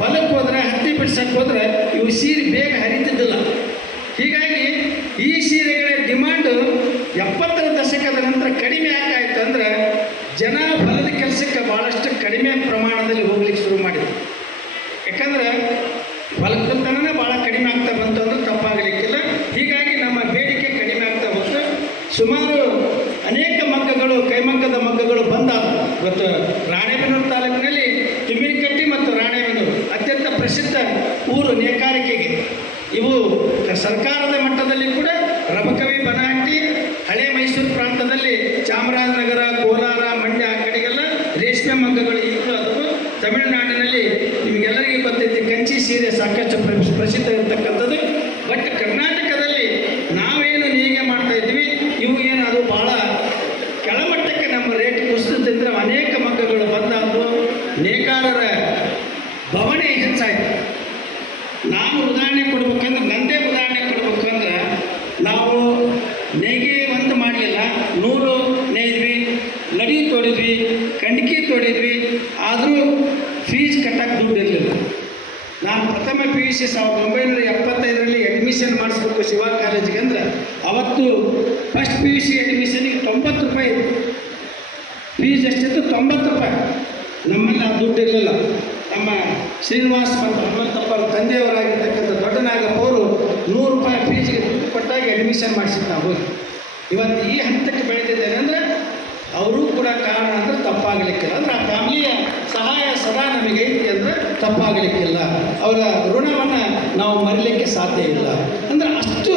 ಹೊಲಕ್ಕೆ ಹೋದ್ರೆ ಹತ್ತಿ ಬಿಡ್ಸಕ್ಕೆ ಹೋದ್ರೆ ಇವು ಸೀರೆ ಬೇಗ ಹರಿತಿದ್ದಿಲ್ಲ. ಹೀಗಾಗಿ ಈ ಸೀರೆಗಳ ಡಿಮಾಂಡು 70ರ ದಶಕದ ನಂತರ ಕಡಿಮೆ ಆಗಾಯಿತು ಅಂದ್ರೆ ಜನ ಹೊಲದ ಕೆಲಸಕ್ಕೆ ಭಾಳಷ್ಟು ಕಡಿಮೆ ಪ್ರಮಾಣದಲ್ಲಿ ಹೋಗ್ಲಿಕ್ಕೆ ಶುರು ಮಾಡಿದ್ರು. ಯಾಕಂದ್ರೆ ಹೊಲಕ್ಕಂತನೇ ಭಾಳ ಕಡಿಮೆ ಆಗ್ತಾ ಬಂತು ಅಂದ್ರೆ ತಪ್ಪಾಗಲಿಕ್ಕಿಲ್ಲ. ಹೀಗಾಗಿ ನಮ್ಮ ಬೇಡಿಕೆ ಕಡಿಮೆ ಆಗ್ತಾ ಹೋಗ್ತು. ಸುಮಾರು ಅನೇಕ ಮಗ್ಗಗಳು, ಕೈಮಗ್ಗದ ಮಗ್ಗಗಳು ಬಂದಾದವು. ಇವತ್ತು ರಾಣೆಬೆನ್ನೂರು ತಾಲೂಕಿನಲ್ಲಿ ತಿಮ್ಮಿನಕಟ್ಟಿ ಮತ್ತು ರಾಣೆಬೆನ್ನೂರು ಅತ್ಯಂತ ಪ್ರಸಿದ್ಧ ಊರು ನೇಕಾರಿಕೆಗೆ. ಇವು ಸರ್ಕಾರದ ಮಟ್ಟದಲ್ಲಿ ಕೂಡ ರಬಕವಿ, ಬನಹಟ್ಟಿ, ಹಳೆ ಮೈಸೂರು ಪ್ರಾಂತದಲ್ಲಿ ಚಾಮರಾಜನಗರ, ಕೋಲಾರ, ಮಂಡ್ಯ ಆ ಕಡೆಗೆಲ್ಲ ರೇಷ್ಮೆ ಮಗ್ಗಗಳು ಈಗಲೂ ಅದು. ತಮಿಳುನಾಡಿನಲ್ಲಿ ನಿಮಗೆಲ್ಲರಿಗೂ ಗೊತ್ತೈತಿ ಕಂಚಿ ಸೀರೆ ಸಾಕಷ್ಟು ಪ್ರಸಿದ್ಧ ಇರತಕ್ಕಂಥದ್ದು. ಬಟ್ ಕರ್ನಾಟಕದಲ್ಲಿ ನಾವೇನು ನೇಯ್ಗೆ ಮಾಡ್ತಾ ಇದ್ವಿ, ಇವು ಏನು ಅದು ಭಾಳ ಕೆಳಮಟ್ಟಕ್ಕೆ ನಮ್ಮ ರೇಟ್ ಕುಸಿದ್ರೆ ಅನೇಕ ಮಗ್ಗಗಳು ಬಂದಾದವು. ನೇಕಾರರ ಬವಣೆ ಹೆಚ್ಚಾಯಿತು. ನಾನು ಉದಾಹರಣೆ ಕೊಡ್ಬೇಕಂದ್ರೆ, ನನ್ನದೇ ಉದಾಹರಣೆ ಕೊಡ್ಬೇಕಂದ್ರೆ, ನಾವು ನೇಯ್ಗೆ ಒಂದು ಮಾಡಲಿಲ್ಲ, 100 ನೇಯ್ದ್ವಿ, ನಡಿ ತೋಡಿದ್ವಿ, ಕಂಡ್ಕಿ ತೋಡಿದ್ವಿ, ಆದರೂ ಫೀಸ್ ಕಟ್ಟಕ್ಕೆ ದುಡ್ಡು ಇರಲಿಲ್ಲ. ನಾನು ಪ್ರಥಮ PUC 1975ರಲ್ಲಿ ಅಡ್ಮಿಷನ್ ಮಾಡಿಸ್ಬೇಕು ಶಿವ ಕಾಲೇಜಿಗೆ ಅಂದ್ರೆ, ಅವತ್ತು ಫಸ್ಟ್ PUC ಅಡ್ಮಿಷನ್ಗೆ 90 ರೂಪಾಯಿ ಫೀಸ್. ಎಷ್ಟಿತ್ತು? 90 ರೂಪಾಯಿ. ನಮ್ಮಲ್ಲಿ ಆ ದುಡ್ಡು ಇರಲಿಲ್ಲ. ನಮ್ಮ ಶ್ರೀನಿವಾಸ್ ಮತ್ತು ಹನುಮಂತಪ್ಪ ತಂದೆಯವರಾಗಿರ್ತಕ್ಕಂಥ ದೊಡ್ಡನಾಗಪ್ಪ ಅವರು 100 ರೂಪಾಯಿ ಫೀಸ್ಗೆ ದುಡ್ಡು ಕೊಟ್ಟಾಗಿ ಅಡ್ಮಿಷನ್ ಮಾಡಿಸಿದ್ದು ನಾವು ಹೋಗಿ. ಇವತ್ತು ಈ ಹಂತಕ್ಕೆ ಬೆಳೆದಿದ್ದೇನೆ ಅಂದರೆ ಅವರೂ ಕೂಡ ಕಾರಣ ಅಂದರೆ ತಪ್ಪಾಗಲಿಕ್ಕಿಲ್ಲ. ಅಂದರೆ ಆ ಫ್ಯಾಮಿಲಿಯ ಸಹಾಯ ಸದಾ ನಮಗೆ ಐತಿ ಅಂದರೆ ತಪ್ಪಾಗಲಿಕ್ಕಿಲ್ಲ. ಅವರ ಋಣವನ್ನು ನಾವು ಮರಿಲಿಕ್ಕೆ ಸಾಧ್ಯ ಇಲ್ಲ. ಅಂದರೆ ಅಷ್ಟು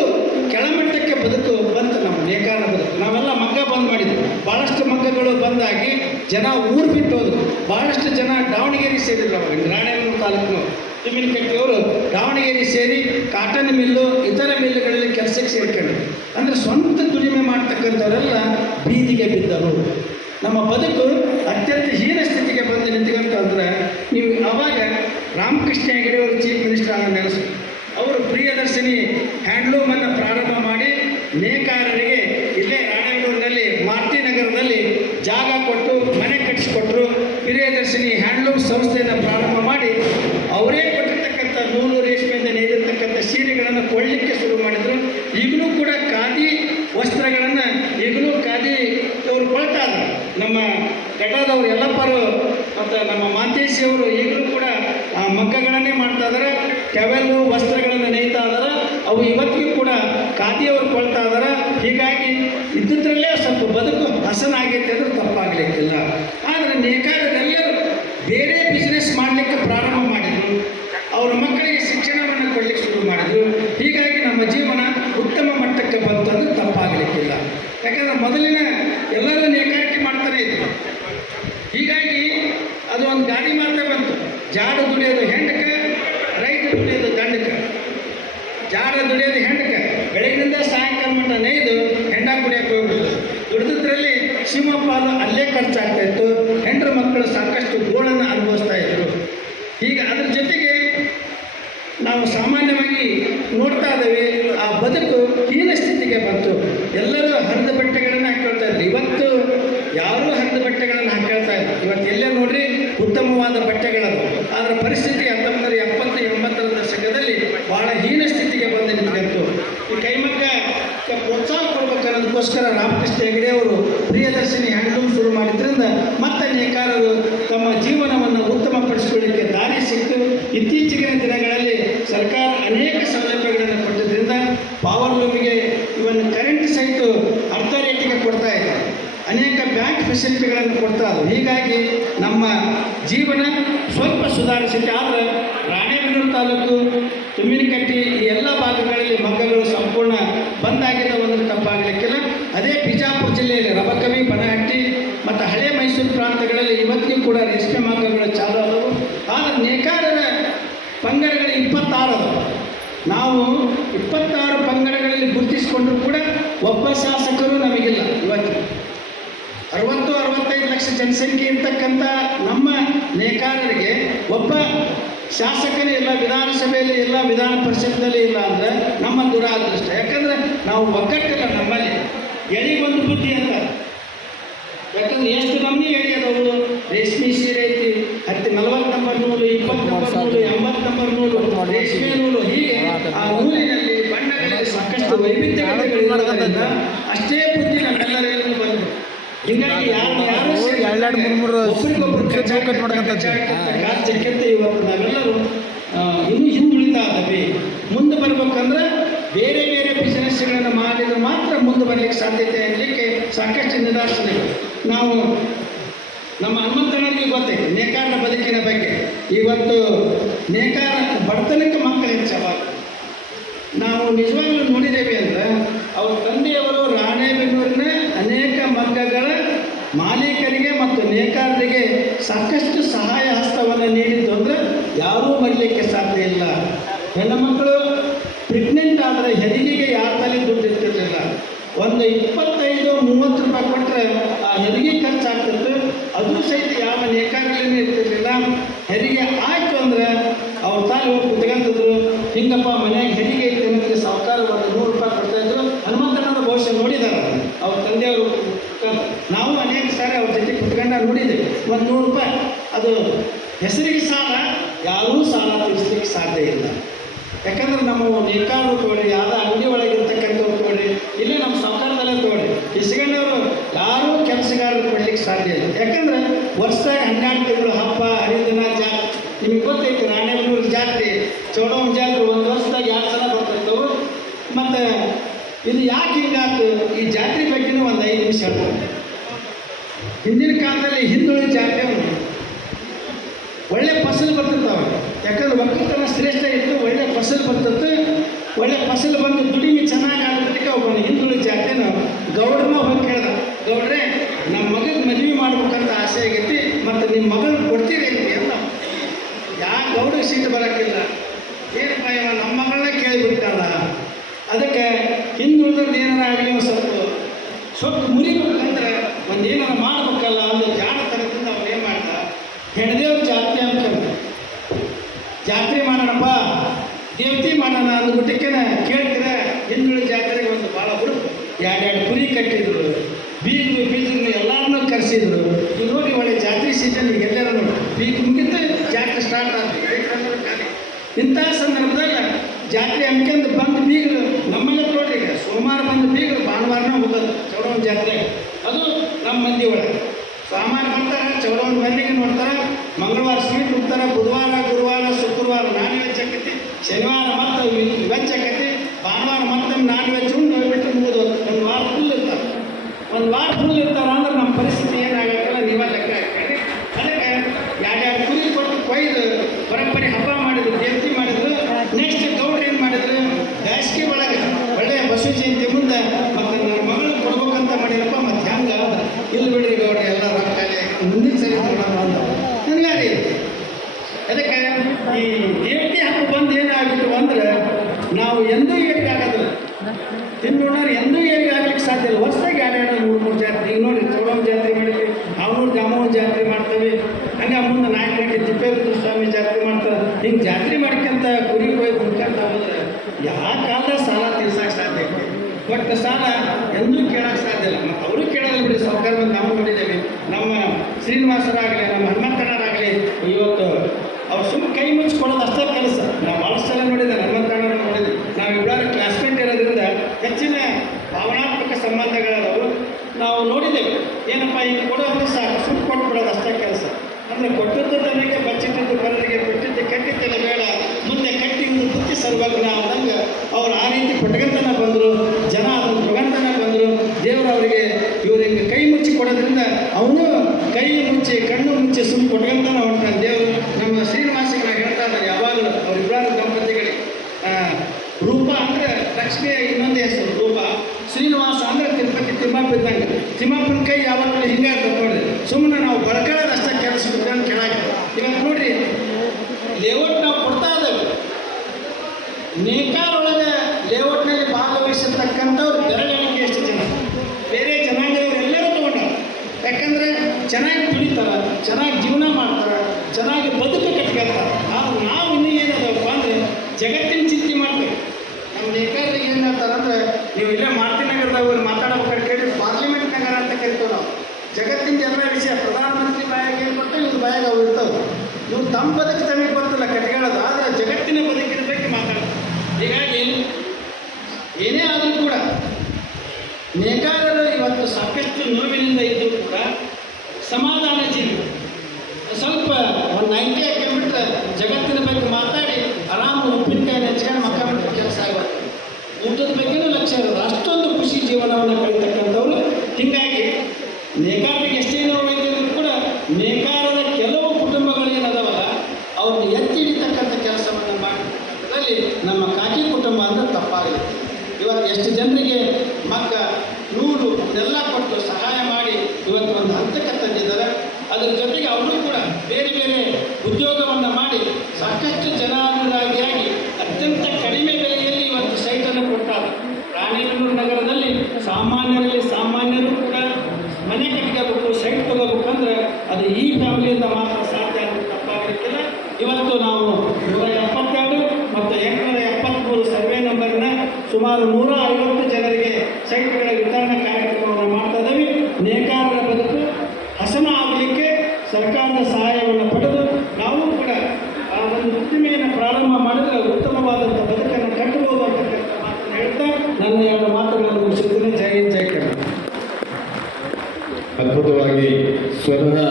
ಕೆಳಮಟ್ಟಕ್ಕೆ ಬದುಕು ಬಂತು ನಮ್ಮ ನೇಕಾರ ಬದುಕು. ನಾವೆಲ್ಲ ಮಗ್ಗ ಬಂದ್ ಮಾಡಿದ್ವಿ. ಭಾಳಷ್ಟು ಮಗ್ಗಗಳು ಬಂದಾಗಿ ಜನ ಊರು ಬಿಟ್ಟು ಹೋದ್ರು. ಭಾಳಷ್ಟು ಜನ ದಾವಣಗೆರೆ ಸೇರಿದ್ರು. ಅವಾಗ ರಾಣೆಬೆನ್ನೂರು ತಾಲೂಕಿನ ತಿಮ್ಮಿನಕಟ್ಟಿಯವರು ದಾವಣಗೆರೆ ಸೇರಿ ಕಾಟನ್ ಮಿಲ್ಲು, ಇತರ ಮಿಲ್ಲುಗಳಲ್ಲಿ ಕೆಲಸಕ್ಕೆ ಸೇರ್ಕೊಂಡ್ರು. ಅಂದರೆ ಸ್ವಂತ ದುಡಿಮೆ ಮಾಡ್ತಕ್ಕಂಥವರೆಲ್ಲ ಬೀದಿಗೆ ಬಿದ್ದರು. ನಮ್ಮ ಬದುಕು ಅತ್ಯಂತ ಹೀನ ಸ್ಥಿತಿಗೆ ಬಂದು ನಿಂತ್ಕೊಂತ ಅಂದರೆ, ನೀವು ಆವಾಗ ರಾಮಕೃಷ್ಣ ಹೆಗಡೆ ಅವರು ಚೀಫ್ ಮಿನಿಸ್ಟರ್ ಆದ ನೆನೆಸು. ಅವರು ಪ್ರಿಯದರ್ಶಿನಿ ಹ್ಯಾಂಡ್ಲೂಮನ್ನು ಪ್ರಾರಂಭ ಮಾಡಿ ನೇಕಾರರಿಗೆ ಇಲ್ಲೇ ರಾಣೆಬೆನ್ನೂರಿನಲ್ಲಿ ಮಾರುತಿ ನಗರದಲ್ಲಿ ಜಾಗ ಕೊಟ್ಟು ಮನೆ ಕಟ್ಟಿಸಿಕೊಟ್ರು. ಪ್ರಿಯದರ್ಶಿನಿ ಹ್ಯಾಂಡ್ಲೂಮ್ ಸಂಸ್ಥೆಯನ್ನು ಪ್ರಾರಂಭ ಮಾಡಿ ಅವರೇ ಕೊಟ್ಟಿರ್ತಕ್ಕಂಥ ನೂಲು ರೇಷ್ಮೆಯಿಂದ ನೇದಿರ್ತಕ್ಕಂಥ ಸೀರೆಗಳನ್ನು ಕೊಳ್ಳಲಿಕ್ಕೆ ಶುರು ಮಾಡಿದರು. ಈಗಲೂ ಕೂಡ ಖಾದಿ ವಸ್ತ್ರಗಳನ್ನು ಈಗಲೂ ಖಾದಿ ಅವರು ಕೊಳ್ತಾ ಇದ್ದಾರೆ. ನಮ್ಮ ಘಟದವರು ಯಲ್ಲಪ್ಪರು ಮತ್ತು ನಮ್ಮ ಮಾಂತೇಶಿಯವರು ಈಗಲೂ ಕೂಡ ಆ ಮಗ್ಗಗಳನ್ನೇ ಮಾಡ್ತಾ ಇದ್ದಾರೆ. ಟವೆಲ್ಲು ವಸ್ತ್ರಗಳನ್ನು ನೇಯ್ತಾ ಇದ್ದಾರೆ. ಅವು ಇವತ್ತಿಗೂ ಕೂಡ ಖಾದಿಯವರು ಕೊಳ್ತಾ ಇದ್ದಾರೆ. ಹೀಗಾಗಿ ಇದ್ದಿದ್ರಲ್ಲೇ ಸ್ವಲ್ಪ ಬದುಕು ಹಸನಾಗೈತೆ ಅಂದ್ರೆ ತಪ್ಪಾಗಲಿಕ್ಕಿಲ್ಲ. ಆದರೆ ನೇಕಾರರೆಲ್ಲರೂ ಬೇರೆ ಬಿಸ್ನೆಸ್ ಮಾಡಲಿಕ್ಕೆ ಪ್ರಾರಂಭ ಮಾಡಿದರು. ಅವ್ರ ಮಕ್ಕಳಿಗೆ ಶಿಕ್ಷಣವನ್ನು ಕೊಡಲಿಕ್ಕೆ ಶುರು ಮಾಡಿದರು. ಹೀಗಾಗಿ ನಮ್ಮ ಜೀವನ ಉತ್ತಮ ಮಟ್ಟಕ್ಕೆ ಬಂತು ಅಂದ್ರೆ ತಪ್ಪಾಗಲಿಕ್ಕಿಲ್ಲ. ಯಾಕಂದರೆ ಮೊದಲಿನ ಎಲ್ಲರೂ ನೇಕಾರಿಕೆ ಮಾಡ್ತಾನೆ ಇದ್ರು. ಹೀಗಾಗಿ ಅದು ಒಂದು ಗಾಡಿ ಮಾತ್ರ ಬಂತು. ಜಾಡ ದುಡಿಯೋದು ಹೆಂಡಕ್ಕೆ, ರೈತ ದುಡಿಯೋದು ದಂಡಕ್ಕೆ. ಜಾಡ ದುಡಿಯೋದು ಹೆಂಡಕ್ಕೆ, ಬೆಳಗಿನಿಂದ ಸಾಯಂಕಾಲ ಮಟ್ಟ ನೇಯ್ದು ಹೆಂಡ ಕುಡಿಯೋಕೆ ಹೋಗ್ಬಿಟ್ಟು ದುಡಿದ್ರಲ್ಲಿ ಶಿವಪ್ಪ ಅದು ಅಲ್ಲೇ ಖರ್ಚಾಗ್ತಾ ಇತ್ತು. ಹೆಂಡ್ರ ಮಕ್ಕಳು ಸಾಕಷ್ಟು ಗೋಳನ್ನು ಅನುಭವಿಸ್ತಾ ಇದ್ರು. ಈಗ ಅದ್ರ ಜೊತೆಗೆ ನಾವು ಸಾಮಾನ್ಯವಾಗಿ ನೋಡ್ತಾ ಇದ್ದೇವೆ, ಆ ಬದುಕು ಹೀನ ಸ್ಥಿತಿಗೆ ಬಂತು. ಎಲ್ಲರೂ ಹರಿದ ಬಟ್ಟೆಗಳನ್ನು ಹಾಕೊಳ್ತಾ ಇದ್ರು. ಇವತ್ತು ಯಾರೂ ಹರಿದ ಬಟ್ಟೆಗಳನ್ನು ಹಾಕೊಳ್ತಾ ಇದ್ರು. ಇವತ್ತು ಎಲ್ಲೇ ನೋಡ್ರಿ ಉತ್ತಮವಾದ ಬಟ್ಟೆಗಳದು. ಆದರೆ ಪರಿಸ್ಥಿತಿ 1970-80ರ ದಶಕದಲ್ಲಿ ಭಾಳ ಹೀನ ಸ್ಥಿತಿಗೆ ಬಂದು ನಿಂತು. ಈ ಕೈಮಗ್ಗಕ್ಕೆ ಪ್ರೋತ್ಸಾಹ ಕೊಡ್ಬೇಕನ್ನೋದಕ್ಕೋಸ್ಕರ ರಾಮಕೃಷ್ಣ ಹೆಗಡೆ ಅವರು ಪ್ರಿಯದರ್ಶಿನಿ ಹ್ಯಾಂಡ್ಲೂಮ್ ಶುರು ಮಾಡಿದ್ರಿಂದ ಮತ್ತೆ ನೇಕಾರರು ತಮ್ಮ ಜೀವನವನ್ನು ಉತ್ತಮಪಡಿಸಿಕೊಳ್ಳಲಿಕ್ಕೆ ದಾರಿ ಸಿಕ್ತು. ಇತ್ತೀಚಿನ ದಿನಗಳಲ್ಲಿ ಸರ್ಕಾರ ಅನೇಕ ಸೌಲಭ್ಯಗಳನ್ನು ಕೊಟ್ಟಿದ್ದರಿಂದ ಪವರ್ ಲೂಮಿಗೆ ಇವನ್ ಕರೆಂಟ್ ಸಹಿತ ಅರ್ಧ ರೇಟಿಗೆ ಕೊಡ್ತಾ ಇದೆ. ಅನೇಕ ಬ್ಯಾಂಕ್ ಫೆಸಿಲಿಟಿಗಳನ್ನು ಕೊಡ್ತಾ ಇದ್ದರು. ಹೀಗಾಗಿ ನಮ್ಮ ಜೀವನ ಸ್ವಲ್ಪ ಸುಧಾರಿಸಿದೆ. ಆದರೆ ರಾಣೆಬೆನ್ನೂರು ತಾಲೂಕು, ತಿಮ್ಮಿನಕಟ್ಟಿ ಈ ಎಲ್ಲ ಭಾಗಗಳಲ್ಲಿ ಮಗ್ಗಗಳು ಸಂಪೂರ್ಣ ಬಂದಾಗಿದೆ ಒಂದು ತಪ್ಪಾಗಲಿಕ್ಕಿಲ್ಲ. ಅದೇ ಬಿಜಾಪುರ ಜಿಲ್ಲೆಯಲ್ಲಿ ರಬಕವಿ, ಬನಹಟ್ಟಿ ಮತ್ತು ಹಳೆ ಮೈಸೂರು ಪ್ರಾಂತಗಳಲ್ಲಿ ಇವತ್ತಿಗೂ ಕೂಡ ರೇಷ್ಮೆ ಮಗ್ಗಗಳು ಚಾಲು ಆದವು. ಆದರೆ ನೇಕಾರರ ಪಂಗಡಗಳು 26 ಅದಾವೆ. ನಾವು 26 ಪಂಗಡಗಳಲ್ಲಿ ಗುರುತಿಸಿಕೊಂಡ್ರೂ ಕೂಡ ಒಬ್ಬ ಶಾಸಕರು ನಮಗಿಲ್ಲ. ಇವತ್ತು 60-65 ಲಕ್ಷ ಜನಸಂಖ್ಯೆ ಇರ್ತಕ್ಕಂಥ ನಮ್ಮ ನೇಕಾರರಿಗೆ ಒಬ್ಬ ಶಾಸಕನೇ ಇಲ್ಲ, ವಿಧಾನಸಭೆಯಲ್ಲಿ ಇಲ್ಲ, ವಿಧಾನ ಪರಿಷತ್ನಲ್ಲಿ ಇಲ್ಲ ಅಂದರೆ ನಮ್ಮ ದುರಾದೃಷ್ಟ. ಯಾಕಂದರೆ ನಾವು ಒಗ್ಗಟ್ಟಿಲ್ಲ ನಮ್ಮಲ್ಲಿ. ಎಳಿಗೊಂದು ಬುದ್ಧಿ ಅಂತ. ಯಾಕಂದ್ರೆ ಎಷ್ಟು ನಮ್ಮನೆ ಎಳಿ ಅದಾವು. ರೇಷ್ಮೆ ಸೀರೆ ಐತಿ, ಹತ್ತಿ 40 ನಂಬರ್ ನೂಲು, 20 ನಂಬರ್ ನೂಲು, 80 ನಂಬರ್ ನೂಲು, ರೇಷ್ಮೆ ನೂಲು, ಹೀಗೆ ಆ ನೂಲಿನಲ್ಲಿ ಬಣ್ಣಗಳಲ್ಲಿ ಸಾಕಷ್ಟು ವೈವಿಧ್ಯತೆಗಳಿರೋದ್ರಿಂದ ಅಷ್ಟೇ ಬುದ್ಧಿ ನಮ್ಮೆಲ್ಲರಿಗೂ ಬಂತು. ಹೀಗಾಗಿ ಯಾರು ಒಬ್ಬರಿಗೊಬ್ಬರು ಕಚ್ಚಾಡ್ಕಂತ ಇವತ್ತು ನಾವೆಲ್ಲರೂ ಇನ್ನೂ ಹಿಂದುಳಿತಾ ಇದ್ದೀವಿ. ಮುಂದೆ ಬರ್ಬೇಕಂದ್ರೆ ಬೇರೆ ಬೇರೆ ಬಿಸಿನೆಸ್ಗಳನ್ನು ಮಾಡಿದ್ರೆ ಮಾತ್ರ ಮುಂದೆ ಬರಲಿಕ್ಕೆ ಸಾಧ್ಯತೆ ಅನ್ನಲಿಕ್ಕೆ ಸಾಕಷ್ಟು ನಿದರ್ಶನಗಳು. ನಾವು ನಮ್ಮ ಹನುಮಂತಣ್ಣನಿಗೆ ಗೊತ್ತೈತೆ ನೇಕಾರನ ಬದುಕಿನ ಬಗ್ಗೆ. ಇವತ್ತು ನೇಕಾರ ಬಡತನಕ್ಕೆ ಮಕ್ಕಳು ಹೆಚ್ಚವಾಗ ನಾವು ನಿಜವಾಗ್ಲೂ ನೋಡಿದ್ದೇವೆ ಅಂದ್ರೆ ಅವ್ರ ತಂದೆಯವರು ರಾಣೆಬೆನ್ನೂರಿನ ಅನೇಕ ಮಗ್ಗಗಳ ಮಾಲೀಕರಿಗೆ ಮತ್ತು ನೇಕಾರರಿಗೆ ಸಾಕಷ್ಟು ಸಹಾಯ ಹಸ್ತವನ್ನು ನೀಡಿದ್ದು ಅಂದರೆ ಯಾರೂ ಮರೀಲಿಕ್ಕೆ ಸಾಧ್ಯ ಇಲ್ಲ. ಹೆಣ್ಣು ಮಕ್ಕಳು ಪ್ರೆಗ್ನೆಂಟ್ ಆದರೆ ಹೆರಿಗೆಗೆ ಯಾರ ತಲೆ ದುಡ್ಡು ಇರ್ತಿರಲಿಲ್ಲ. ಒಂದು 25-30 ರೂಪಾಯಿ ಕೊಟ್ಟರೆ ಆ ಹೆರಿಗೆ ಖರ್ಚಾಗ್ತಿತ್ತು. ಅದು ಸಹಿತ ಯಾವ ನೇಕಾರಗಳೇನೇ ಇರ್ತಿರ್ಲಿಲ್ಲ. ಹೆರಿಗೆ ಆಯಿತು ಅಂದ್ರೆ ಅವ್ರ ತಾಯಿ ಹೋಗಿ ಕುತ್ಕೊಂತಿದ್ರು. ಹಿಂಗಪ್ಪ ಮನೆಯಾಗ ಹೆರಿಗೆ ಐತೆ ಅನ್ನೋದಕ್ಕೆ ಸಾವುಕಾರ ಒಂದು 100 ರೂಪಾಯಿ ಕೊಡ್ತಾಯಿದ್ರು. ಹನುಮಂತಣ್ಣನ ಭವಿಷ್ಯ ನೋಡಿದಾರೆ ಅವ್ರ ತಂದೆಯವರು. ನಾವು ಅನೇಕ ಸಾರಿ ಅವ್ರ ಜೊತೆ ಕುತ್ಕೊಂಡ ನೋಡಿದ್ದೇವೆ. ಒಂದು 100 ರೂಪಾಯಿ ಅದು ಹೆಸರಿಗೆ ಸಾಲ, ಯಾರೂ ಸಾಲ ತೀರಿಸ್ಲಿಕ್ಕೆ ಸಾಧ್ಯ ಇಲ್ಲ. ಯಾಕಂದ್ರೆ ನಮ್ಮ ನೇಕಾರರು ತಗೊಳ್ಳಿ, ಯಾವುದೋ ಅಂಗಡಿ ಒಳಗಿರ್ತಕ್ಕಂಥವ್ರು ತಗೊಳ್ಳಿ, ಇಲ್ಲೇ ನಮ್ಮ ಸರ್ಕಾರದಲ್ಲೇ ತಗೊಳ್ಳಿ, ಇಸ್ಕೊಂಡವರು ಯಾರೂ ಕೆಲಸಗಾರರು ಕೊಡ್ಲಿಕ್ಕೆ ಸಾಧ್ಯ ಇಲ್ಲ. ಯಾಕಂದ್ರೆ ವರ್ಷದಾಗ 12 ತಿಂಗಳು ಹಬ್ಬ ಹರಿದಿನ ಜಾತ್ರೆ. ನಿಮಗೆ ಗೊತ್ತೈತಿ ರಾಣೆಬೆನ್ನೂರು ಜಾತ್ರೆ, ಚೌಡಮ್ಮ ಜಾತ್ರೆ ಒಂದು ವರ್ಷದಾಗ 2 ಸಲ ಬರ್ತಿರ್ತವೆ. ಮತ್ತು ಇದು ಯಾಕೆ ಹಿಂಗಾತು ಈ ಜಾತ್ರೆ ಬಗ್ಗೆನೂ ಒಂದು 5 ನಿಮಿಷ ಹೇಳ್ತಾರೆ. ಹಿಂದಿನ ಕಾಲದಲ್ಲಿ ಹಿಂದುಳಿದ ಜಾತ್ರೆ ಒಳ್ಳೆ ಫಸಲು ಬರ್ತಿರ್ತಾವೆ. ಯಾಕಂದ್ರೆ ಒಕ್ಕಲ್ತನ ಶ್ರೇಷ್ಠ ಇತ್ತು, ಒಳ್ಳೆ ಫಸಲು ಬರ್ತಿತ್ತು. ಒಳ್ಳೆ ಫಸಲು ಬಂದು ದುಡಿಮೆ ಚೆನ್ನಾಗಿ ಆಗೋದಕ್ಕೆ ಒಬ್ಬನ ಹಿಂದುಳಿದ ಜಾತಿನ ಗೌಡ್ರನ್ನ ಹೋಗಿ ಕೇಳ್ದ, ಗೌಡ್ರೆ ನಮ್ಮ ಮಗಗೆ ಮದುವೆ ಮಾಡ್ಬೇಕಂತ ಆಸೆ ಆಗೈತಿ, ಮತ್ತು ನಿಮ್ಮ ಮಗಳು ಕೊಡ್ತೀರಿ ಅಂತ. ಯಾವ ಗೌಡಿಗೆ ಸೀಟು ಬರೋಕ್ಕಿಲ್ಲ. ಏನಪ್ಪ ಇವ ನಮ್ಮ ಮಗಳನ್ನ ಕೇಳಿಬಿಟ್ಟಲ್ಲ. ಅದಕ್ಕೆ ಹಿಂದುಳಿದ್ರೆ ಏನಾರ ಆಗಲಿ ಸ್ವಲ್ಪ ಮುರಿಬೇಕಂದ್ರೆ ಒಂದು ಏನಾರ ಮಾಡ್ಬೇಕಲ್ಲ ಒಂದು ಜಾಣ ತರದಿಂದ ಅವ್ರು ಏನು ಮಾಡ್ದ, ಹೆಣ್ದೇವ್ರ ಜಾತ್ರೆ ಅನ್ಕೊಂಡ ಜಾತ್ರೆ ಮಾಡೋಣಪ್ಪ, ದೇವತೆ ಮಾಡೋಣ ಅಂದ್ಬಿಟ್ಟಕ್ಕೆ ಕೇಳ್ತೀರ. ಹಿಂದುಳಿದ ಜಾತ್ರೆಗೆ ಒಂದು ಭಾಳ ಹುಡುಕು 2 ಕುರಿ ಕಟ್ಟಿದ್ರು, ಬೀಜರು ಎಲ್ಲರನ್ನೂ ಕರೆಸಿದ್ರು. ಈಗ ನೋಡಿ ಒಳ್ಳೆ ಜಾತ್ರೆ ಸೀಸನ್ ಈಗ ಎಲ್ಲರೂ ನೋಡಿ ಬೀಗ ಮುಗಿತು ಜಾತ್ರೆ ಸ್ಟಾರ್ಟ್ ಆಗ್ತದೆ. ಇಂಥ ಸಂದರ್ಭದಾಗ ಜಾತ್ರೆ ಅನ್ಕೊಂಡು ಬಂದು ಬೀಗರು ನಮ್ಮಲ್ಲೇ ನೋಡ್ರಿ, ಈಗ ಸೋಮವಾರ ಬಂದು ಬೀಗರು ಭಾನುವಾರನ ಹೋಗೋದು ಚೌಡವನ ಜಾತ್ರೆ. ಅದು ನಮ್ಮ ಮಂದಿ ಒಳಗೆ ಸೋಮವಾರ ಬರ್ತಾರೆ, ಚೌಡವನ ಬಂದಿಗೆ ನೋಡ್ತಾರೆ, ಮಂಗಳವಾರ ಸ್ವೀಟ್ ಹೋಗ್ತಾರೆ, ಬುಧವಾರ ಗುರುವಾರ ಶುಕ್ರವಾರ ನಾನ್ ವೆಜ್ ಆಕೈತಿ, ಶನಿವಾರ ಮತ್ತು ವೆಜ್ ಆಕೈತಿ, ಭಾನುವಾರ ಮತ್ತೆ ನಾನ್ ವೆಜ್ ಉಂಡು ಹೋಗ್ಬಿಟ್ಟು ಮುಗಿದು ಒಂದು ವಾರ ಫುಲ್ ಇರ್ತಾರೆ. ಒಂದು ವಾರ ಫುಲ್ ಇರ್ತಾರೆ ಅಂದ್ರೆ ನಮ್ಮ ಪರಿಸ್ಥಿತಿ ಏನಾಗಲ್ಲ ನೀವೇ ಲೆಕ್ಕ ಹಾಕಿ. ಅದಕ್ಕೆ 2 ಕುರಿ ಕೊಟ್ಟು ಕೊಯ್ದು ಬರೋಬ್ಬರಿ ಹಬ್ಬ ಮಾಡಿದ್ರು, ದೇವತೆ ಮಾಡಿದ್ರು. ನೆಕ್ಸ್ಟ್ ಗೌಡ್ರು ಏನು ಮಾಡಿದ್ರು, ಬೇಸಿಗೆ ಒಳಗೆ ಒಳ್ಳೆಯ ಬಸವ ಜಯಂತಿ ಮುಂದೆ ಮತ್ತು ನನ್ನ ಮಗಳು ಕೊಡ್ಬೇಕಂತ ಮಾಡಿರಪ್ಪ. ಮತ್ತು ಹೆಂಗೆ ಇಲ್ಲಿ ಬಿಡ್ರಿ ಗೌಡ್ರಿ ಎಲ್ಲ ರೊಕ್ಕಲೆ ಮುಂದಿನ ಸರಿ ಕೊಡೋಣ ಅಂತ ನನಗಾರಿ. ಅದಕ್ಕೆ ಈ ದೇವತೆ ಹಬ್ಬ ಬಂದು ಏನಾಗ್ಬಿಟ್ಟು ಅಂದ್ರೆ ನಾವು ಎಂದೂ ಏರಿಕೆ ಆಗೋದಿಲ್ಲ. ತಿನ್ನೋಣರು ಎಂದೂ ಏರಿಕೆ ಆಗ್ಲಿಕ್ಕೆ ಸಾಧ್ಯ ಇಲ್ಲ. ವರ್ಷದಾಗ 2-3 ಜಾತ್ರೆ. ಈಗ ನೋಡಿ ಚೌಡಮ್ಮ ಜಾತ್ರೆ ಮಾಡಿದ್ವಿ, ಅವನೂರು ದಾಮೋಹನ ಜಾತ್ರೆ ಮಾಡ್ತೇವೆ, ಹಂಗೆ ಮುಂದೆ ನಾಯಕನಹಳ್ಳಿ ತಿಪ್ಪೇರುದ್ರ ಸ್ವಾಮಿ ಜಾತ್ರೆ ಮಾಡ್ತಾರೆ. ಹಿಂಗೆ ಜಾತ್ರೆ ಮಾಡ್ಕೊಂತ ಕುರಿ ಕೊಯ್ದು ಹುಡ್ಕೊಂತ ಹೋದ್ರೆ ಯಾವ ಕಾಲದ ಸಾಲ ತೀರ್ಸಕ್ಕೆ ಸಾಧ್ಯ ಐತೆ. ಬಟ್ ಸಾಲ ಎಂದೂ ಕೇಳಕ್ಕೆ ಸಾಧ್ಯ ಇಲ್ಲ. ಮತ್ತು ಅವರು ಕೇಳೋಲ್ಲ ಬಿಡಿ, ಸರ್ಕಾರ ಬಂದು ನಾವು ನೋಡಿದ್ದೇವೆ. ನಮ್ಮ ಶ್ರೀನಿವಾಸರಾಗಲಿ, ನಮ್ಮ ಹನುಮಂತಣ್ಣರಾಗಲಿ ಇವತ್ತು ಅವ್ರು ಸುಮ್ಮನೆ ಕೈ ಮುಚ್ಚಿಕೊಳ್ಳೋದು ಅಷ್ಟೇ ಕೆಲಸ. ನಾವು ಭಾಳ ಸಲ ನೋಡಿದ್ದೆ, ಹನುಮಂತಣ್ಣನ ನೋಡಿದ್ವಿ. ನಾವು ಇಬ್ಬರು ಕ್ಲಾಸ್ಮೇಟ್ ಇರೋದ್ರಿಂದ ಹೆಚ್ಚಿನ ಭಾವನಾತ್ಮಕ ಸಂಬಂಧಗಳವರು ನಾವು ನೋಡಿದ್ದೇವೆ. ಏನಪ್ಪ ಈಗ ಕೊಡೋದು ಸಾಕು, ಸುಟ್ಟು ಕೊಟ್ಬಿಡೋದು ಅಷ್ಟೇ ಕೆಲಸ. ಅಂದರೆ ಕೊಟ್ಟದ್ದು ತನಗೆ ಬಚ್ಚಿಟ್ಟಿದ್ದು ಬರಲಿಗೆ ಬಿಟ್ಟಿದ್ದು ಕಟ್ಟಿದ್ದೆಲ್ಲ ಬೇಡ, ಮುಂದೆ ಕಟ್ಟಿದ್ದು ಬುತ್ತಿ ಸರ್ವಜ್ಞ ಅಂದಂಗೆ ಅವ್ರು ಆ ರೀತಿ ಕೊಟ್ಕೊಂತನ ಬಂದರು. ಜನ ಅದನ್ನು ತಗೊಂತನ ಬಂದರು. ದೇವರು ಅವರಿಗೆ ಇವರಿಗೆ ಕೈ ಮುಚ್ಚಿ ಕೊಡೋದ್ರಿಂದ ಅವನು ಕೈ ಮುಚ್ಚಿ ಕಣ್ಣು ಮುಚ್ಚಿ ಸುಮ್ಮನೆ ಕೊಟ್ಕೊಂತಾನೆ ಹೊಂಟಾನೆ ದೇವರು. ನಮ್ಮ ಶ್ರೀನಿವಾಸಿಗೆ ನಾವು ಹೇಳ್ತಾ ಇದ್ದಾರೆ ಯಾವಾಗಲೂ ಅವರಿಬ್ಬರು ದಂಪತಿಗಳಿಗೆ. ರೂಪ ಅಂದರೆ ಲಕ್ಷ್ಮಿಯ ಇನ್ನೊಂದು ಹೆಸರು ರೂಪ, ಶ್ರೀನಿವಾಸ ಅಂದರೆ ತಿರುಪತಿ ತಿಮ್ಮಪ್ಪ ಇದ್ದಂಗೆ. ತಿಮ್ಮಪ್ಪನ ಕೈ ಯಾವಾಗಲೂ ಹಿಂಗೆ ನೋಡಿರಿ, ಸುಮ್ಮನೆ ನಾವು ಬಳ್ಕೊಳ್ಳೋದು ಅಷ್ಟೇ ಕೆಲಸ ಬಿಟ್ಕೊಂಡು ಕೆಳಗೆ. ಇವತ್ತು ನೋಡಿರಿ ಇವತ್ತು ಎಷ್ಟು ಜನರಿಗೆ ಮಗ್ಗ ನೂಲು ಇದೆಲ್ಲ ಕೊಟ್ಟು ಸಹಾಯ ಮಾಡಿ ಇವತ್ತು ಒಂದು ಹಂತಕ್ಕೆ ತಂದಿದ್ದಾರೆ. ಅದರ ಜೊತೆಗೆ ಅವರು ಕೂಡ ಬೇರೆ ಬೇರೆ ಉದ್ಯೋಗವನ್ನು ಮಾಡಿ ಸಾಕಷ್ಟು ಜನಾನುರಾಗಿಯಾಗಿ ಅತ್ಯಂತ ಕಡಿಮೆ ಬೆಲೆಯಲ್ಲಿ ಇವತ್ತು ಸೈಟನ್ನು ಕೊಟ್ಟಾರೆ. ರಾಣೇಬೆನ್ನೂರು ನಗರದಲ್ಲಿ ಸಾಮಾನ್ಯರಲ್ಲಿ ಸಾಮಾನ್ಯರು ಕೂಡ ಮನೆ ಕಟ್ಕೋಬೇಕು, ಸೈಟ್ ತಗೋಬೇಕಂದ್ರೆ ಅದು ಈ ಫ್ಯಾಮಿಲಿಯಿಂದ ಮಾತ್ರ ಸಾಧ್ಯ ಆಗೋದು ತಪ್ಪಾಗಿರ್ತಿಲ್ಲ. ಇವತ್ತು ನಾವು 172 ಮತ್ತು 873 ಸರ್ವೆ ನಂಬರಿನ ಸುಮಾರು 150 ಜನರಿಗೆ ಸೈಟ್ಗಳ ವಿತರಣಾ ಕಾರ್ಯಕ್ರಮವನ್ನು ಮಾಡ್ತಾ ಇದ್ದೀವಿ. ನೇಕಾರರ ಬದುಕು ಹಸನ ಆಗಲಿಕ್ಕೆ ಸರ್ಕಾರದ ಸಹಾಯವನ್ನು ಪಡೆದು ನಾವು ಕೂಡ ಆ ಒಂದು ಉದ್ದಿಮೆಯನ್ನು ಪ್ರಾರಂಭ ಮಾಡಿದರೆ ಉತ್ತಮವಾದಂಥ ಬದುಕನ್ನು ಕಟ್ಟಬಹುದು ಅಂತಕ್ಕಂಥ ಮಾತನ್ನು ಹೇಳ್ತಾ ನನ್ನ 2 ಮಾತುಗಳನ್ನು ಮುಗಿಸುತ್ತೇನೆ. ಜೈ ಹಿಂದ್, ಜೈ ಕರ್ನಾಟಕ. ಅದ್ಭುತವಾಗಿ ಸ್ವತಃ